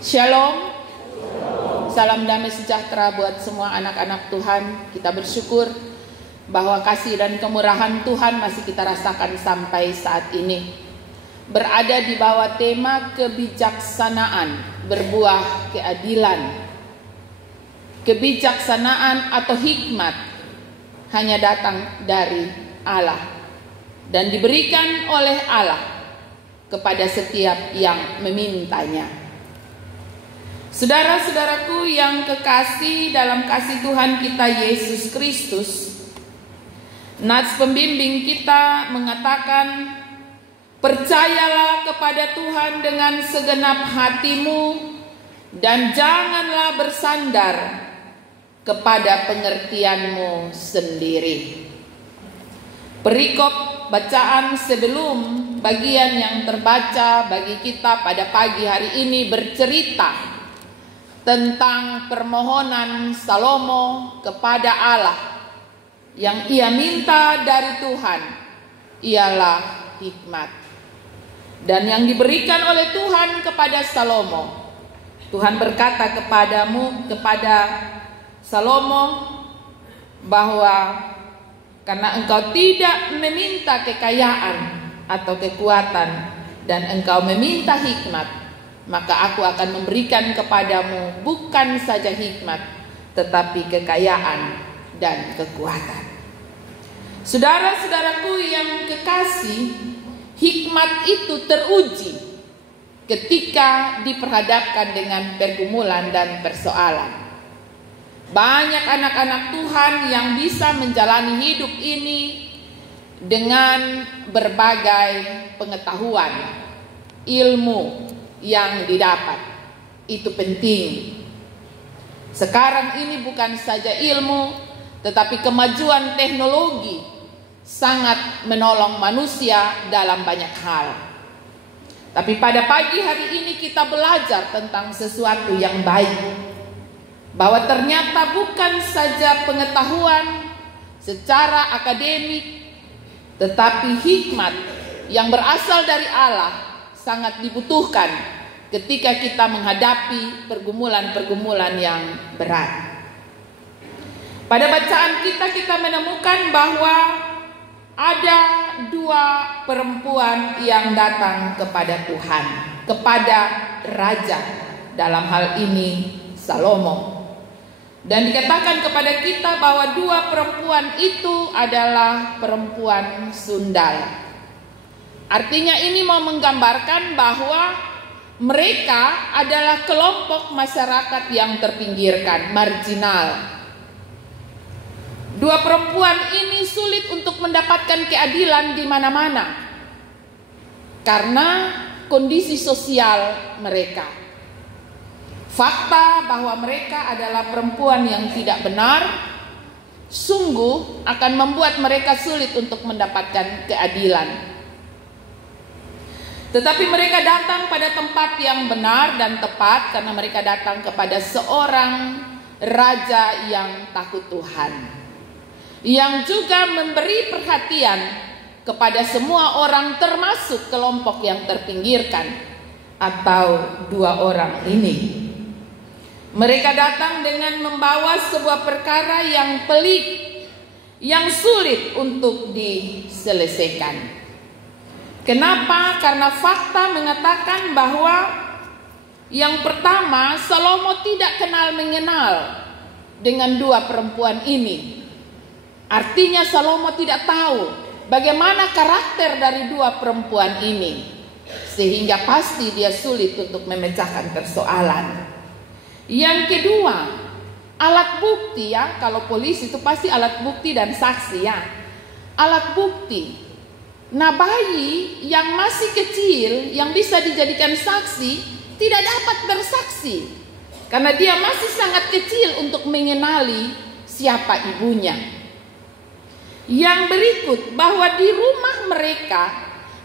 Shalom. Salam damai sejahtera buat semua anak-anak Tuhan. Kita bersyukur bahwa kasih dan kemurahan Tuhan masih kita rasakan sampai saat ini. Berada di bawah tema kebijaksanaan, berbuah keadilan. Kebijaksanaan atau hikmat hanya datang dari Allah dan diberikan oleh Allah kepada setiap yang memintanya. Saudara-saudaraku yang kekasih dalam kasih Tuhan kita Yesus Kristus, nats pembimbing kita mengatakan, percayalah kepada Tuhan dengan segenap hatimu dan janganlah bersandar kepada pengertianmu sendiri. Perikop bacaan sebelum bagian yang terbaca bagi kita pada pagi hari ini bercerita tentang permohonan Salomo kepada Allah. Yang ia minta dari Tuhan ialah hikmat. Dan yang diberikan oleh Tuhan kepada Salomo, Tuhan berkata kepada Salomo bahwa karena engkau tidak meminta kekayaan atau kekuatan dan engkau meminta hikmat, maka aku akan memberikan kepadamu bukan saja hikmat, tetapi kekayaan dan kekuatan. Saudara-saudaraku yang kekasih, hikmat itu teruji ketika diperhadapkan dengan pergumulan dan persoalan. Banyak anak-anak Tuhan yang bisa menjalani hidup ini dengan berbagai pengetahuan, ilmu yang didapat. Itu penting. Sekarang ini bukan saja ilmu, tetapi kemajuan teknologi sangat menolong manusia dalam banyak hal. Tapi pada pagi hari ini kita belajar tentang sesuatu yang baik, bahwa ternyata bukan saja pengetahuan secara akademik, tetapi hikmat yang berasal dari Allah sangat dibutuhkan ketika kita menghadapi pergumulan-pergumulan yang berat. Pada bacaan kita menemukan bahwa ada dua perempuan yang datang kepada Tuhan, kepada Raja, dalam hal ini Salomo. Dan dikatakan kepada kita bahwa dua perempuan itu adalah perempuan sundal. Artinya ini mau menggambarkan bahwa mereka adalah kelompok masyarakat yang terpinggirkan, marginal. Dua perempuan ini sulit untuk mendapatkan keadilan di mana-mana karena kondisi sosial mereka. Fakta bahwa mereka adalah perempuan yang tidak benar sungguh akan membuat mereka sulit untuk mendapatkan keadilan. Tetapi mereka datang pada tempat yang benar dan tepat karena mereka datang kepada seorang raja yang takut Tuhan, yang juga memberi perhatian kepada semua orang termasuk kelompok yang terpinggirkan atau dua orang ini. Mereka datang dengan membawa sebuah perkara yang pelik, yang sulit untuk diselesaikan. Kenapa? Karena fakta mengatakan bahwa yang pertama, Salomo tidak kenal mengenal dengan dua perempuan ini. Artinya Salomo tidak tahu bagaimana karakter dari dua perempuan ini, sehingga pasti dia sulit untuk memecahkan persoalan. Yang kedua, alat bukti ya, kalau polisi itu pasti alat bukti dan saksi ya. Alat bukti. Nah, bayi yang masih kecil yang bisa dijadikan saksi tidak dapat bersaksi karena dia masih sangat kecil untuk mengenali siapa ibunya. Yang berikut, bahwa di rumah mereka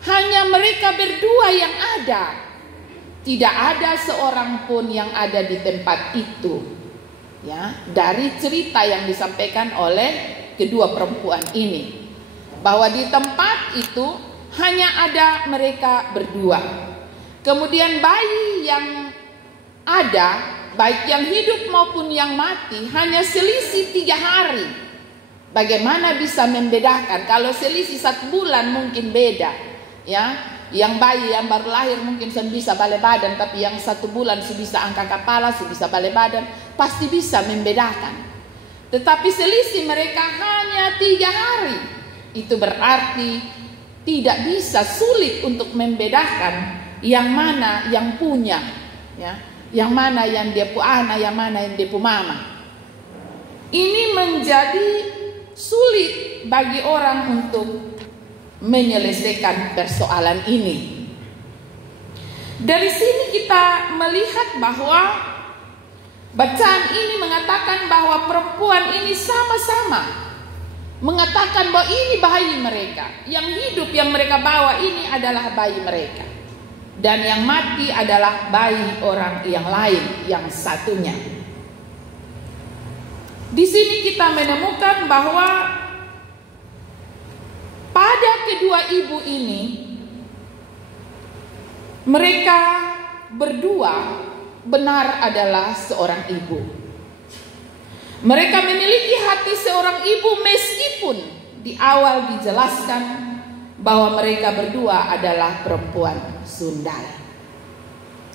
hanya mereka berdua yang ada. Tidak ada seorang pun yang ada di tempat itu. Ya, dari cerita yang disampaikan oleh kedua perempuan ini, bahwa di tempat itu hanya ada mereka berdua. Kemudian bayi yang ada, baik yang hidup maupun yang mati, hanya selisih 3 hari. Bagaimana bisa membedakan? Kalau selisih 1 bulan mungkin beda, ya. Yang bayi yang baru lahir mungkin sudah bisa balik badan, tapi yang 1 bulan sudah bisa angkat kepala, sudah bisa balik badan, pasti bisa membedakan. Tetapi selisih mereka hanya 3 hari. Itu berarti tidak bisa, sulit untuk membedakan yang mana yang punya, ya, yang mana yang dia pu anak, yang mana yang dia pu mama. Ini menjadi sulit bagi orang untuk menyelesaikan persoalan ini. Dari sini kita melihat bahwa bacaan ini mengatakan bahwa perempuan ini sama-sama mengatakan bahwa ini bayi mereka, yang hidup yang mereka bawa ini adalah bayi mereka, dan yang mati adalah bayi orang yang lain, yang satunya. Di sini kita menemukan bahwa pada kedua ibu ini, mereka berdua benar adalah seorang ibu. Mereka memiliki hati seorang ibu, meskipun di awal dijelaskan bahwa mereka berdua adalah perempuan sundal.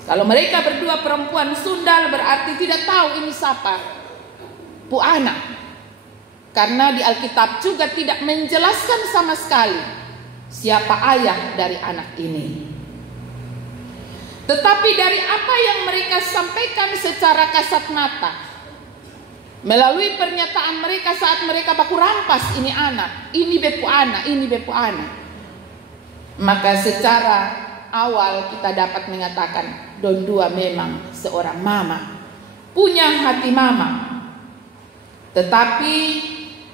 Kalau mereka berdua perempuan sundal, berarti tidak tahu ini siapa pu anak. Karena di Alkitab juga tidak menjelaskan sama sekali siapa ayah dari anak ini. Tetapi dari apa yang mereka sampaikan secara kasat mata, melalui pernyataan mereka saat mereka baku rampas, ini anak, ini bepu anak, ini bepu anak, maka secara awal kita dapat mengatakan don dua memang seorang mama, punya hati mama. Tetapi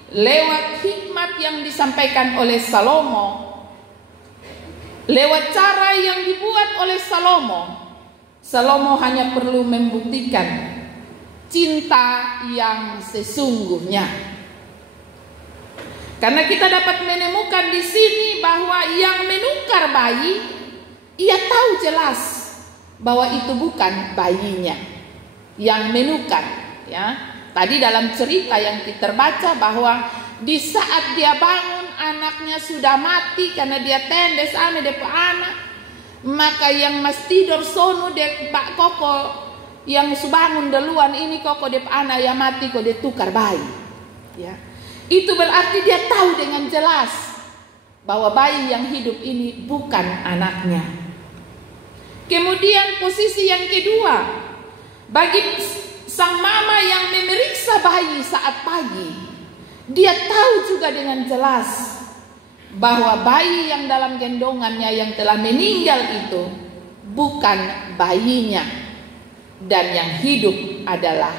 lewat hikmat yang disampaikan oleh Salomo, lewat cara yang dibuat oleh Salomo hanya perlu membuktikan cinta yang sesungguhnya. Karena kita dapat menemukan di sini bahwa yang menukar bayi, ia tahu jelas bahwa itu bukan bayinya yang menukar, ya. Tadi dalam cerita yang kita baca bahwa di saat dia bangun anaknya sudah mati karena dia tendes ane depa anak, maka yang mas tidur sono dek Pak Koko yang subangun duluan ini Koko depa anak yang mati kok dia tukar bayi, ya. Itu berarti dia tahu dengan jelas bahwa bayi yang hidup ini bukan anaknya. Kemudian posisi yang kedua, bagi sang mama yang memeriksa bayi saat pagi, dia tahu juga dengan jelas bahwa bayi yang dalam gendongannya yang telah meninggal itu bukan bayinya, dan yang hidup adalah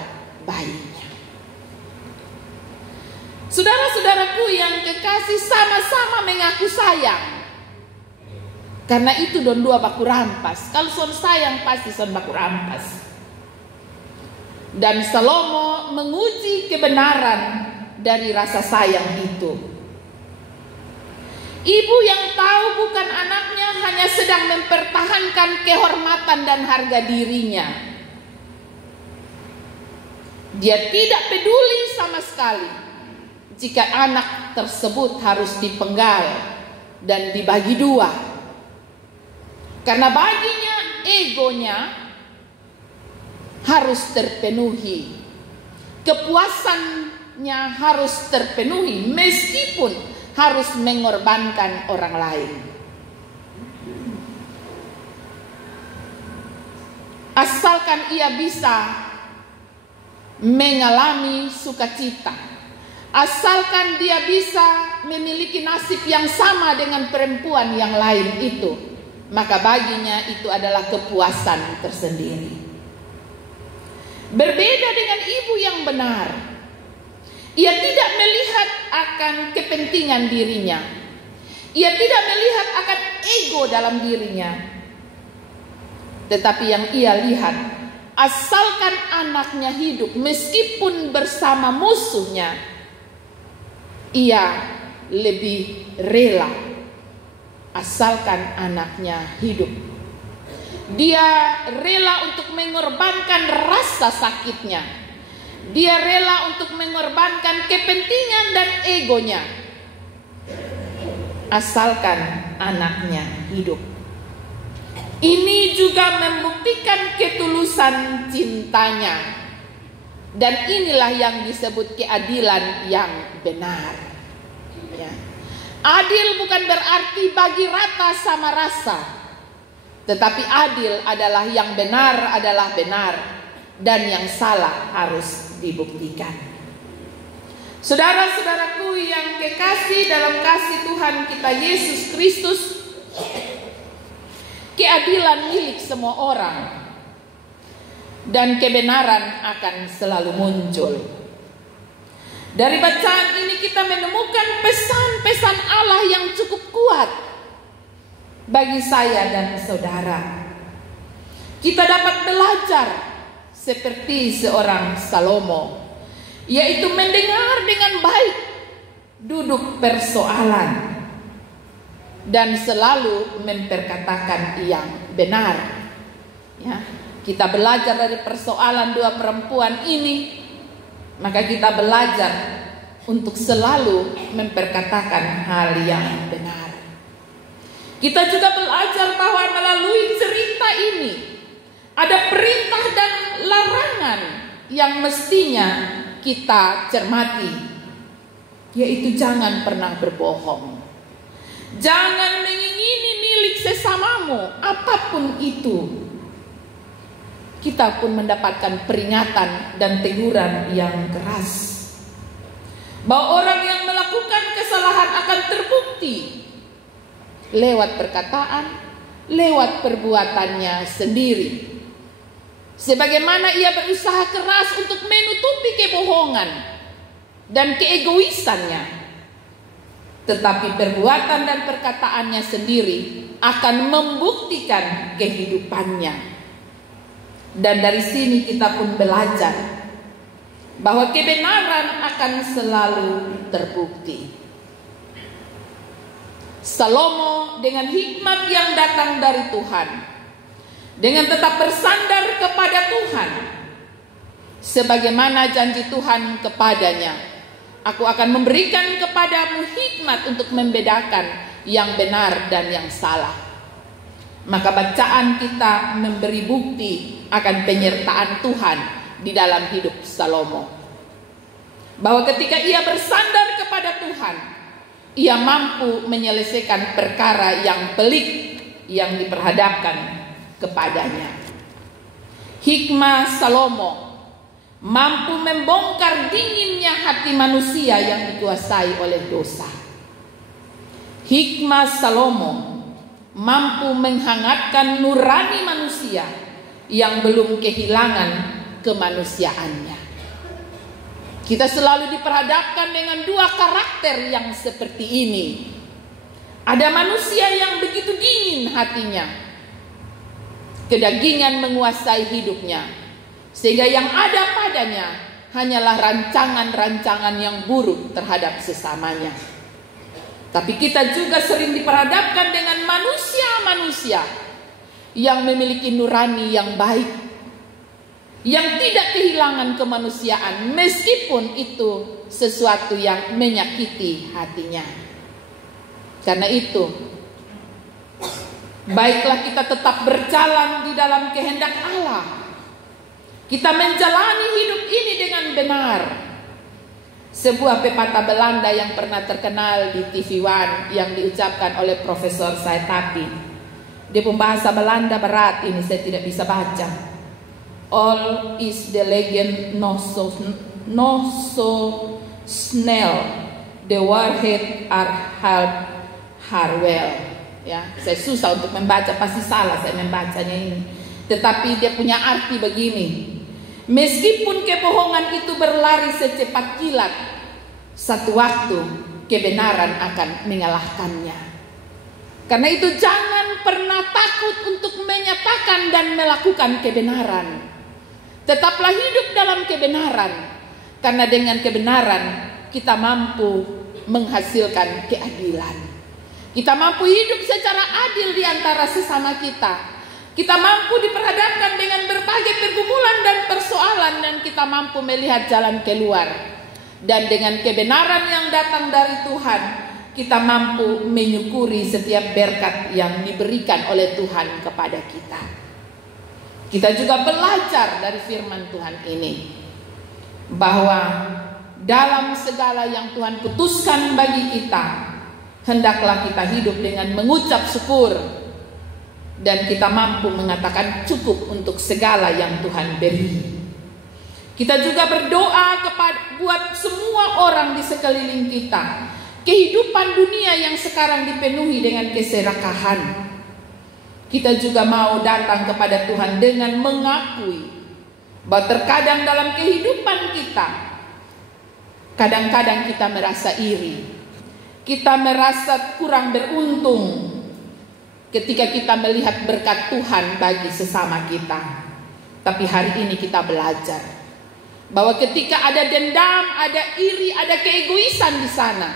bayinya. Saudara-saudaraku yang kekasih, sama-sama mengaku sayang. Karena itu don dua baku rampas. Kalau son sayang pasti son baku rampas. Dan Salomo menguji kebenaran dari rasa sayang itu. Ibu yang tahu bukan anaknya hanya sedang mempertahankan kehormatan dan harga dirinya. Dia tidak peduli sama sekali jika anak tersebut harus dipenggal dan dibagi 2. Karena baginya egonya harus terpenuhi, kepuasannya harus terpenuhi meskipun harus mengorbankan orang lain. Asalkan ia bisa mengalami sukacita, asalkan dia bisa memiliki nasib yang sama dengan perempuan yang lain itu, maka baginya itu adalah kepuasan tersendiri. Berbeda dengan ibu yang benar, ia tidak melihat akan kepentingan dirinya, ia tidak melihat akan ego dalam dirinya, tetapi yang ia lihat, asalkan anaknya hidup meskipun bersama musuhnya, ia lebih rela asalkan anaknya hidup. Dia rela untuk mengorbankan rasa sakitnya. Dia rela untuk mengorbankan kepentingan dan egonya, asalkan anaknya hidup. Ini juga membuktikan ketulusan cintanya. Dan inilah yang disebut keadilan yang benar. Ya. Adil bukan berarti bagi rata sama rasa, tetapi adil adalah yang benar adalah benar, dan yang salah harus dibuktikan. Saudara-saudaraku yang kekasih dalam kasih Tuhan kita Yesus Kristus, keadilan milik semua orang dan kebenaran akan selalu muncul. Dari bacaan ini kita menemukan pesan-pesan Allah yang cukup kuat bagi saya dan saudara. Kita dapat belajar seperti seorang Salomo, yaitu mendengar dengan baik duduk persoalan dan selalu memperkatakan yang benar. Ya, kita belajar dari persoalan dua perempuan ini, maka kita belajar untuk selalu memperkatakan hal yang benar. Kita juga belajar bahwa melalui cerita ini ada perintah dan larangan yang mestinya kita cermati, yaitu jangan pernah berbohong. Jangan mengingini milik sesamamu, apapun itu. Kita pun mendapatkan peringatan dan teguran yang keras, bahwa orang yang melakukan kesalahan akan terbukti lewat perkataan, lewat perbuatannya sendiri. Sebagaimana ia berusaha keras untuk menutupi kebohongan dan keegoisannya, tetapi perbuatan dan perkataannya sendiri akan membuktikan kehidupannya. Dan dari sini kita pun belajar bahwa kebenaran akan selalu terbukti. Salomo dengan hikmat yang datang dari Tuhan, dengan tetap bersandar kepada Tuhan, sebagaimana janji Tuhan kepadanya, aku akan memberikan kepadamu hikmat untuk membedakan yang benar dan yang salah. Maka bacaan kita memberi bukti akan penyertaan Tuhan di dalam hidup Salomo, bahwa ketika ia bersandar kepada Tuhan, ia mampu menyelesaikan perkara yang pelik yang diperhadapkan kepadanya. Hikmah Salomo mampu membongkar dinginnya hati manusia yang dikuasai oleh dosa. Hikmah Salomo mampu menghangatkan nurani manusia yang belum kehilangan kemanusiaannya. Kita selalu diperhadapkan dengan dua karakter yang seperti ini. Ada manusia yang begitu dingin hatinya, kedagingan menguasai hidupnya, sehingga yang ada padanya hanyalah rancangan-rancangan yang buruk terhadap sesamanya. Tapi kita juga sering diperhadapkan dengan manusia-manusia yang memiliki nurani yang baik, yang tidak kehilangan kemanusiaan meskipun itu sesuatu yang menyakiti hatinya. Karena itu, baiklah kita tetap berjalan di dalam kehendak Allah. Kita menjalani hidup ini dengan benar. Sebuah pepatah Belanda yang pernah terkenal di TV One yang diucapkan oleh Profesor Saetapi. Dia pembahasa Belanda berat ini, saya tidak bisa baca. All is the legend no so snell, the warhead are hard well. Ya, saya susah untuk membaca, pasti salah saya membacanya ini. Tetapi dia punya arti begini: meskipun kebohongan itu berlari secepat kilat, satu waktu kebenaran akan mengalahkannya. Karena itu jangan pernah takut untuk menyatakan dan melakukan kebenaran. Tetaplah hidup dalam kebenaran, karena dengan kebenaran kita mampu menghasilkan keadilan. Kita mampu hidup secara adil di antara sesama kita. Kita mampu diperhadapkan dengan berbagai pergumulan dan persoalan, dan kita mampu melihat jalan keluar. Dan dengan kebenaran yang datang dari Tuhan, kita mampu menyukuri setiap berkat yang diberikan oleh Tuhan kepada kita. Kita juga belajar dari firman Tuhan ini, bahwa dalam segala yang Tuhan putuskan bagi kita, hendaklah kita hidup dengan mengucap syukur, dan kita mampu mengatakan cukup untuk segala yang Tuhan beri. Kita juga berdoa buat semua orang di sekeliling kita. Kehidupan dunia yang sekarang dipenuhi dengan keserakahan, kita juga mau datang kepada Tuhan dengan mengakui bahwa terkadang dalam kehidupan kita, kadang-kadang kita merasa iri, kita merasa kurang beruntung ketika kita melihat berkat Tuhan bagi sesama kita. Tapi hari ini kita belajar bahwa ketika ada dendam, ada iri, ada keegoisan di sana,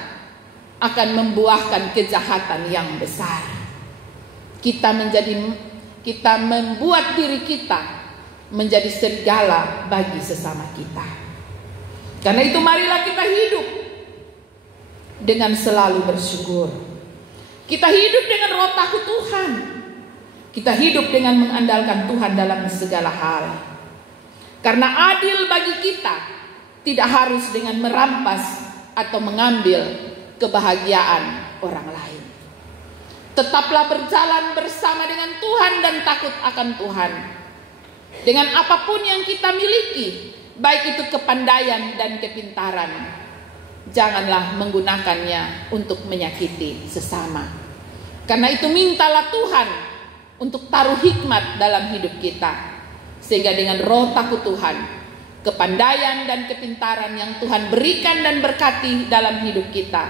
akan membuahkan kejahatan yang besar. Kita membuat diri kita menjadi serigala bagi sesama kita. Karena itu marilah kita hidup dengan selalu bersyukur. Kita hidup dengan roh takut Tuhan. Kita hidup dengan mengandalkan Tuhan dalam segala hal. Karena adil bagi kita tidak harus dengan merampas atau mengambil kebahagiaan orang lain. Tetaplah berjalan bersama dengan Tuhan dan takut akan Tuhan. Dengan apapun yang kita miliki, baik itu kepandaian dan kepintaran, janganlah menggunakannya untuk menyakiti sesama. Karena itu mintalah Tuhan untuk taruh hikmat dalam hidup kita, sehingga dengan roh takut Tuhan, kepandaian dan kepintaran yang Tuhan berikan dan berkati dalam hidup kita,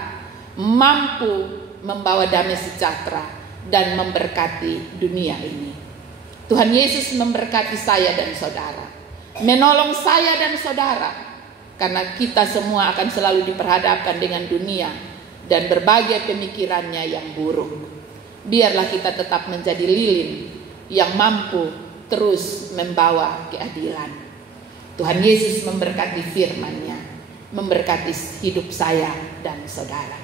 mampu membawa damai sejahtera dan memberkati dunia ini. Tuhan Yesus memberkati saya dan saudara, menolong saya dan saudara, karena kita semua akan selalu diperhadapkan dengan dunia dan berbagai pemikirannya yang buruk. Biarlah kita tetap menjadi lilin yang mampu terus membawa keadilan. Tuhan Yesus memberkati firman-Nya, memberkati hidup saya dan saudara.